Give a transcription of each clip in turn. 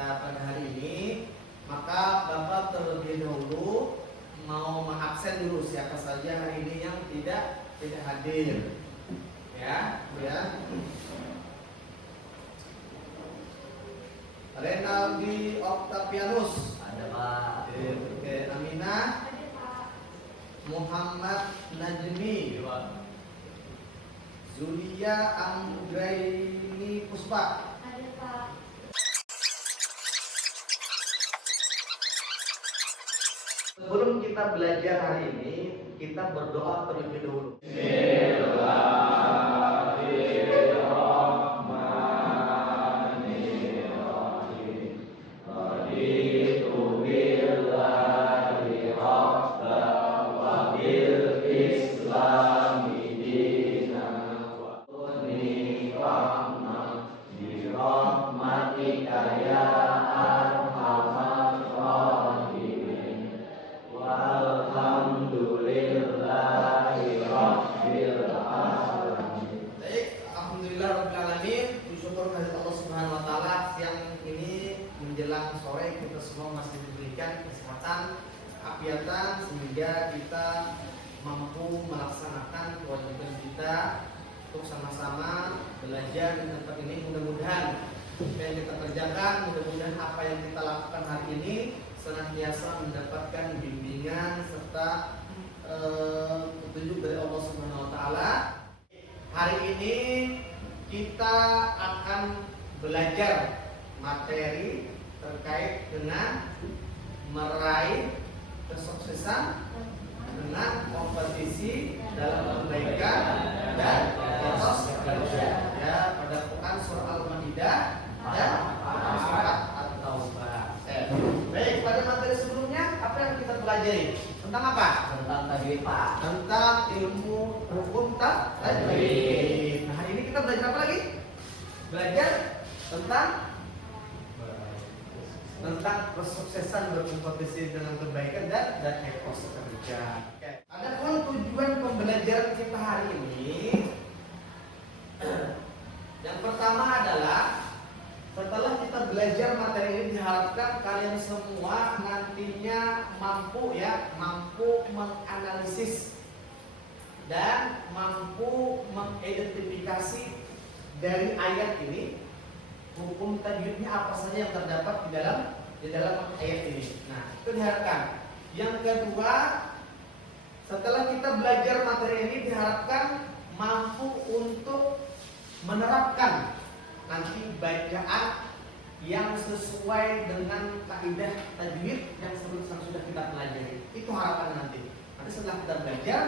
kita pada hari ini, maka Bapak terlebih dahulu mau mengabsen dulu siapa saja hari ini yang tidak hadir. Ya. Renaldi Octavianus. Ada Pak. Oke, Aminah. Ada Pak. Muhammad Najmi. Zulia Anggraini Puspa. Ada Pak. Sebelum kita belajar hari ini, kita berdoa terlebih dahulu. Menjelang sore kita semua masih diberikan kesehatan, keapiatan sehingga kita mampu melaksanakan kewajiban kita untuk sama-sama belajar di tempat ini. Mudah-mudahan apa yang kita kerjakan, mudah-mudahan apa yang kita lakukan hari ini senantiasa mendapatkan bimbingan serta petunjuk dari Allah Subhanahu wa taala. Hari ini kita akan belajar materi terkait dengan meraih kesuksesan dengan kompetisi dalam kebaikan dan etos kerja. Ya, pada Quran surah Al-Maidah dan surat At-Taubah. Baik, pada materi sebelumnya apa yang kita pelajari? Tentang apa? Tentang tajwid Pak. Tentang ilmu hukum tajwid. Nah, hari ini kita belajar apa lagi? Belajar tentang kesuksesan berkompetisi dengan kebaikan dan etos kerja. Adapun tujuan pembelajaran kita hari ini, yang pertama adalah setelah kita belajar materi ini diharapkan kalian semua nantinya mampu menganalisis dan mampu mengidentifikasi dari ayat ini hukum tajwidnya apa saja yang terdapat di dalam ayat ini. Nah, itu diharapkan. Yang kedua, setelah kita belajar materi ini diharapkan mampu untuk menerapkan nanti bacaan yang sesuai dengan kaidah tajwid yang sudah kita pelajari. Itu harapan nanti. Nanti setelah kita belajar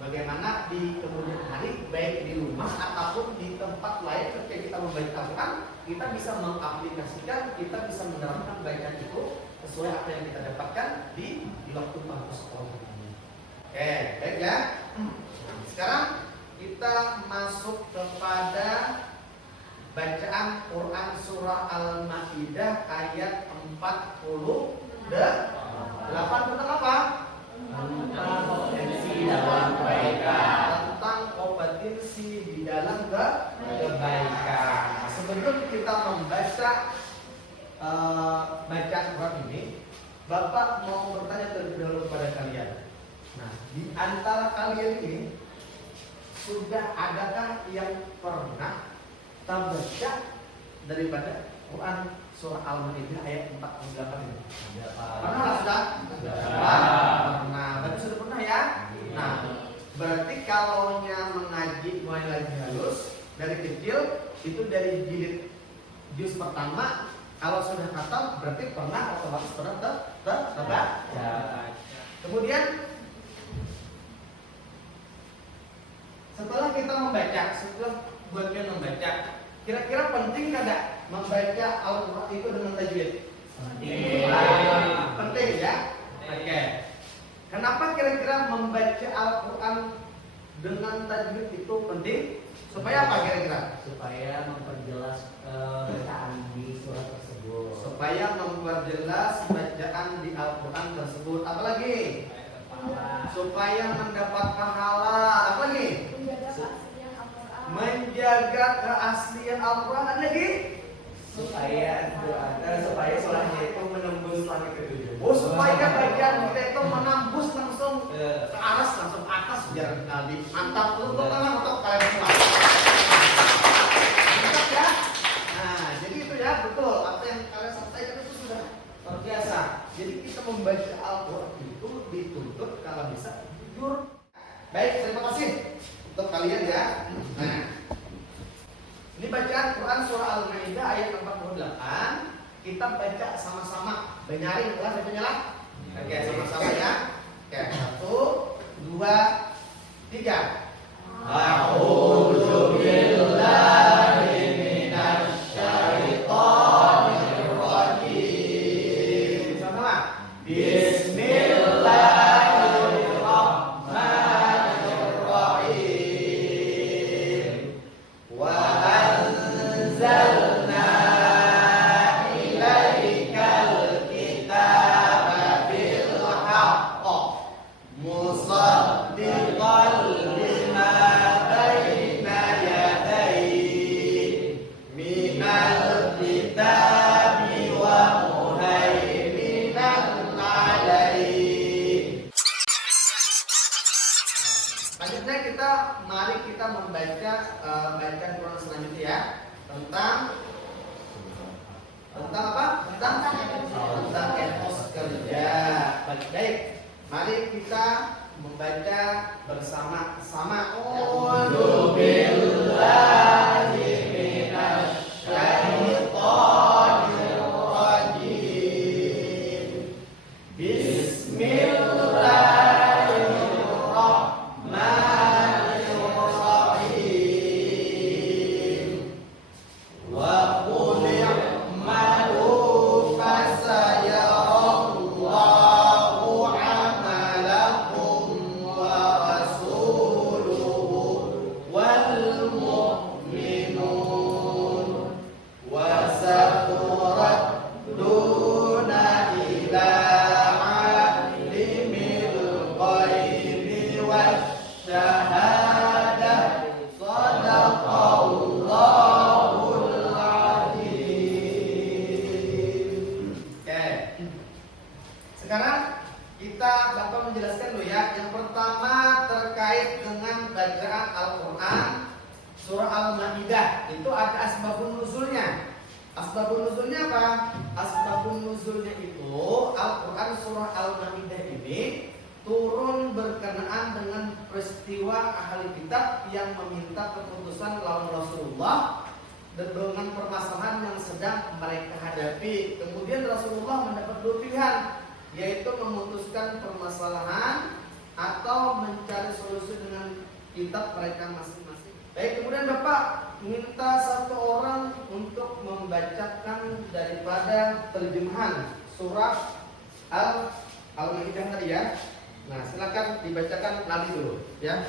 bagaimana di kemudian hari, baik di rumah ataupun di tempat lain ketika kita membaca Al-Quran, kita bisa mengaplikasikan, kita bisa menerapkan bacaan itu sesuai apa yang kita dapatkan di waktu bangku sekolah ini. Oke, baik ya. Sekarang kita masuk kepada bacaan Quran surah Al-Maidah ayat 48 tentang apa? Tentang kompetensi dalam kebaikan. Tentang kompetensi di dalam kebaikan. Sebelum kita membaca bacaan Quran ini, Bapak mau bertanya terlebih dahulu kepada kalian. Nah, di antara kalian ini sudah adakah yang pernah terbaca daripada Quran surah Al-Maidah ayat 48 ini? Ada Pak. Pernah sudah? Pernah. Berarti sudah pernah ya? Nah, berarti kalau mengaji mulai lagi halus dari kecil itu dari jilid juz pertama, kalau sudah khatam berarti pernah otomatis pernah terbaca. Kemudian setelah kita membaca, setelah buatnya membaca, kira-kira penting tidak membaca Al-Quran itu dengan tajwid? Penting ya? Oke. Kenapa kira-kira membaca Al-Quran dengan tajwid itu penting? Supaya apa kira-kira? Supaya memperjelas bacaan di surat tersebut. Supaya memperjelas bacaan di Al-Quran tersebut. Apalagi? Supaya mendapat pahala. Apalagi? Menjaga keaslian Al-Quran. Menjaga keaslian Al-Quran. Ada lagi? supaya surahnya itu menembus langit ketujuh. Oh, supaya bagian kita itu menembus langsung ke atas, langsung atas biar lebih mantap. Untuk kalian semua. Mantap ya. Nah, jadi itu ya betul apa yang kalian sampaikan itu sudah luar biasa. Jadi kita membaca Al-Quran itu dituntut kalau bisa jujur. Baik, terima kasih untuk kalian ya. Nah, ini bacaan Quran surah Al-Maidah ayat 48. Kita baca sama-sama. Benyarin lah, bacanya lah. Oke, sama-sama ya. Oke, 1, 2, 3. A'udzu billahi minasy syaithanir rajim. Sama-sama. Bismillahirrahmanirrahim. Wa anzalna ilaikal kitaba bil haqq musaddiqan lima baina yadayhi minal kitabi wa muhaiminan alaihi. Selanjutnya mari kita membaca bacaan Quran selanjutnya ya tentang apa? Tentang etos kerja. Baik, mari kita membaca bersama-sama. A'udzu billahi minasy syaithanir rajim. Bismillahirrahmanirrahim. Wa qul i'malu fasayarallahu 'amalakum wa rasuluhu wal mu'minun wa saturadduna ila 'alimil ghaibi wasyahadah. Shadaqallahul azim. Oke. Sekarang kita bakal menjelaskan dulu ya. Yang pertama terkait dengan bacaan Al-Quran surah Al-Maidah. Itu ada asbabun nuzulnya. Asbabun nuzulnya apa? Asbabun nuzulnya itu Al-Quran surah Al-Maidah ini turun berkenaan dengan peristiwa ahli kitab yang meminta keputusan lawan Rasulullah dan dengan permasalahan yang sedang mereka hadapi. Kemudian Rasulullah mendapat dua pilihan, yaitu memutuskan permasalahan atau mencari solusi dengan kitab mereka masing-masing. Baik, kemudian Bapak minta satu orang untuk membacakan daripada terjemahan surah Al-Maidah tadi ya. Nah, silakan dibacakan Lali dulu ya.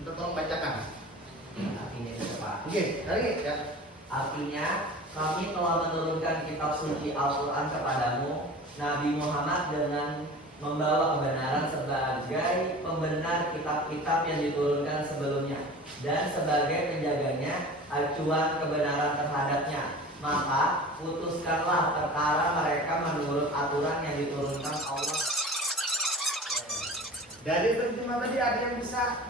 Untuk tolong bacakan. Artinya itu Pak. Oke, dari ya. Artinya kami telah menurunkan kitab suci Al-Quran kepadamu, Nabi Muhammad, dengan membawa kebenaran sebagai pembenar kitab-kitab yang diturunkan sebelumnya dan sebagai penjaganya acuan kebenaran terhadapnya. Maka putuskanlah perkara mereka menurut aturan yang diturunkan Allah. Dari terjemah tadi ada yang bisa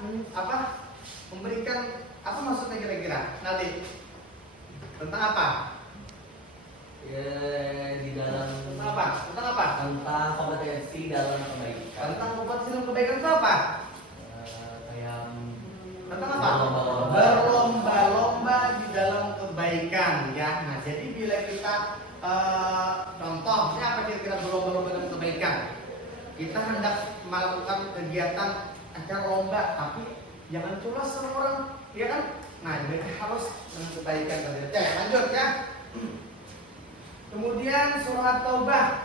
memberikan apa maksudnya kira-kira? Nanti tentang apa? Di dalam Tentang apa? Tentang apa? Tentang kompetensi dalam kebaikan. Tentang kompetensi dalam kebaikan itu apa? Kayak Tentang apa? Berlomba-lomba di dalam kebaikan ya. Nah, jadi bila kita contohnya apa kira-kira berlomba-lomba dalam kebaikan? Kita hendak melakukan kegiatan acara lomba, tapi jangan culas sama orang, ya kan? Nah, jadi harus dengan kebaikan tadi. Oke, lanjut ya. Kemudian surah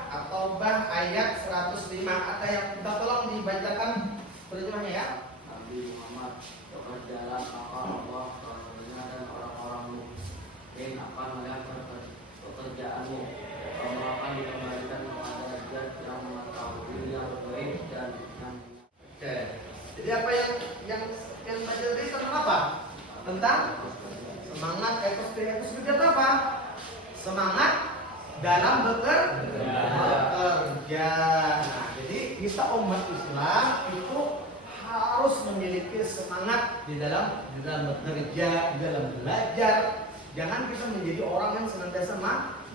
At-Taubah ayat 105. Ada yang minta tolong dibacakan terjemahnya ya. Nabi Muhammad bekerjalah maka Allah dan orang-orang mukmin akan melihat pekerjaanmu. Kamu akan dikembalikan kepada zat yang mengetahui yang baik dan yang Oke. Jadi apa yang baca tadi tentang apa? Tentang semangat etos kerja itu apa? dalam bekerja. Nah, jadi kita umat Islam itu harus memiliki semangat di dalam bekerja, di dalam belajar. Jangan kita menjadi orang yang senantiasa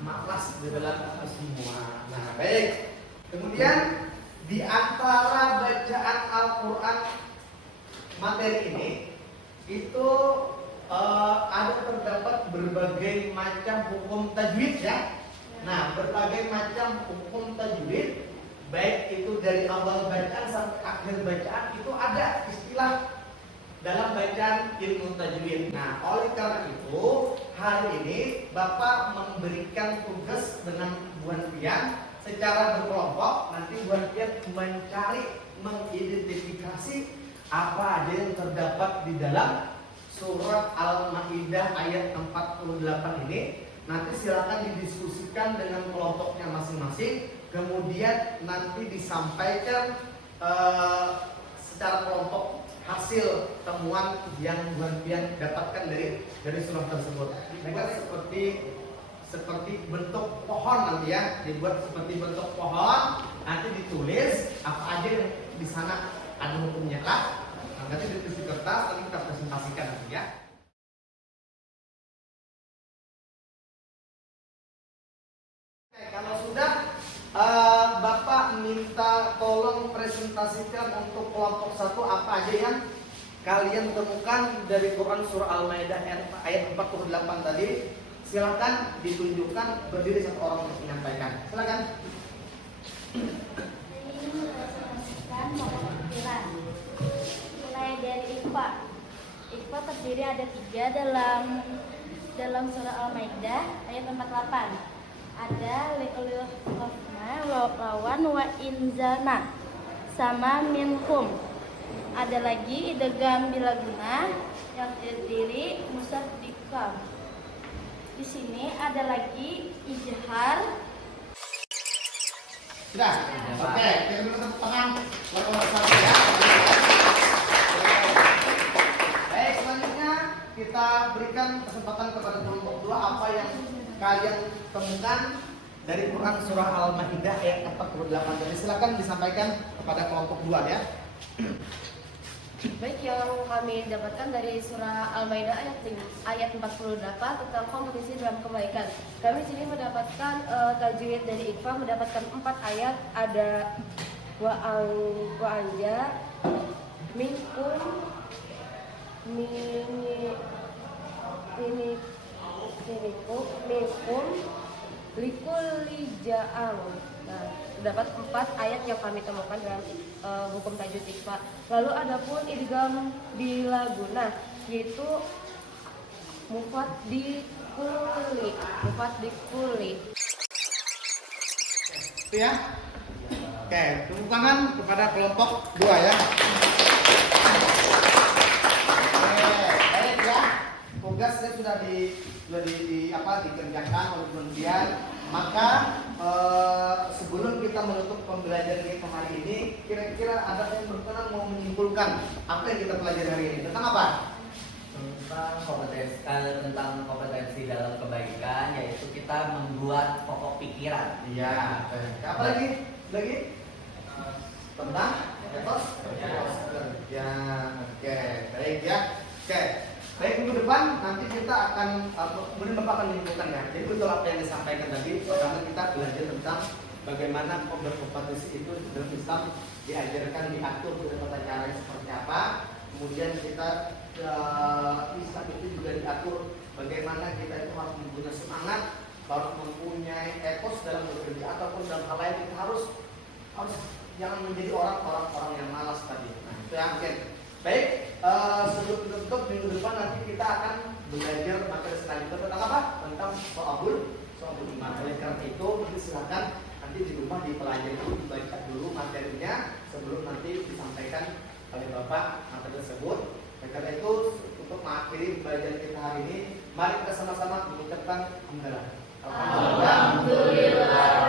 malas di dalam semua. Nah, baik. Kemudian di antara bacaan Al-Quran materi ini itu ada terdapat berbagai macam hukum tajwid ya. Nah, berbagai macam hukum tajwid, baik itu dari awal bacaan sampai akhir bacaan itu ada istilah dalam bacaan ilmu tajwid. Nah, oleh karena itu hari ini Bapak memberikan tugas dengan Buan Pian secara berkelompok. Nanti Buan Pian mencari, mengidentifikasi apa aja yang terdapat di dalam surat Al-Maidah ayat 48 ini. Nanti silakan didiskusikan dengan kelompoknya masing-masing. Kemudian nanti disampaikan secara kelompok hasil temuan yang Buan Pian dapatkan dari surat tersebut. Mereka seperti bentuk pohon nanti ya, dibuat seperti bentuk pohon. Nanti ditulis apa aja yang di sana ada hukumnya kah? Nanti ditulis di kertas, nanti kita presentasikan nanti ya. Oke, kalau sudah Bapak minta tolong presentasikan untuk kelompok 1 apa aja yang kalian temukan dari Quran surah Al-Maidah ayat 48 tadi. Silakan ditunjukkan, berdiri satu orang untuk menyampaikan. Silakan. Ini mempresentasikan pokok pikiran. Mulai dari Iqfa. Iqfa terdiri ada 3 dalam surah Al-Maidah ayat 48. Ada li'ulil khofna lawan wa inzana sama minhum. Ada lagi idgham bilaguna yang terdiri musaddiqan. Di sini ada lagi ijhar. Sudah. Oke, kita dulu tepuk tangan buat kelompok 1 ya. Baik, selanjutnya kita berikan kesempatan kepada kelompok 2 apa yang kalian temukan dari Quran surah Al-Maidah ayat 48. Jadi silakan disampaikan kepada kelompok 2 ya. Baik, yang kami dapatkan dari surah Al-Maidah ayat 48 tentang kompetisi dalam kebaikan. Kami sini mendapatkan tajwid dari Iqfa, mendapatkan 4 ayat. Ada wa anja minkum minkum likulli ja'am. Nah, terdapat 4 ayat yang kami temukan dalam hukum tajwid Iqfa. Lalu ada pun idgham bilaguna, yaitu mufaddiquli. Itu ya. Oke, tepuk tangan kepada kelompok 2 ya. Oke, baik ya. Tugasnya sudah dikerjakan oleh kementerian. Maka sebelum kita menutup pembelajaran kita hari ini, kira-kira ada yang berkenan mau menyimpulkan apa yang kita pelajari hari ini tentang apa? Tentang kompetensi dalam kebaikan, yaitu kita membuat pokok pikiran. Iya. Apa lagi? Tentang etos? Ya, oke, baik ya. Oke. Baik, minggu depan nanti kita akan kemudian Bapak akan menyimpulkan ya. Jadi betul apa yang disampaikan tadi. Pertama kita belajar tentang bagaimana berkompetisi itu dalam Islam diajarkan, diatur tata caranya seperti apa. Kemudian kita Islam itu juga diatur bagaimana kita itu harus mempunyai semangat, harus mempunyai etos dalam bekerja ataupun dalam hal lain. Kita harus jangan menjadi orang yang malas tadi. Nah, itu yang mungkin. Baik, sebelum tutup minggu depan nanti kita akan belajar materi selanjutnya tentang apa? Tentang so'abul iman. Oleh karena itu nanti silakan nanti di rumah dipelajari dulu, dibaca dulu materinya sebelum nanti disampaikan oleh Bapak materi tersebut. Oleh karena itu untuk mengakhiri pembelajaran kita hari ini, mari kita sama-sama mengucapkan alhamdulillah. Alhamdulillah.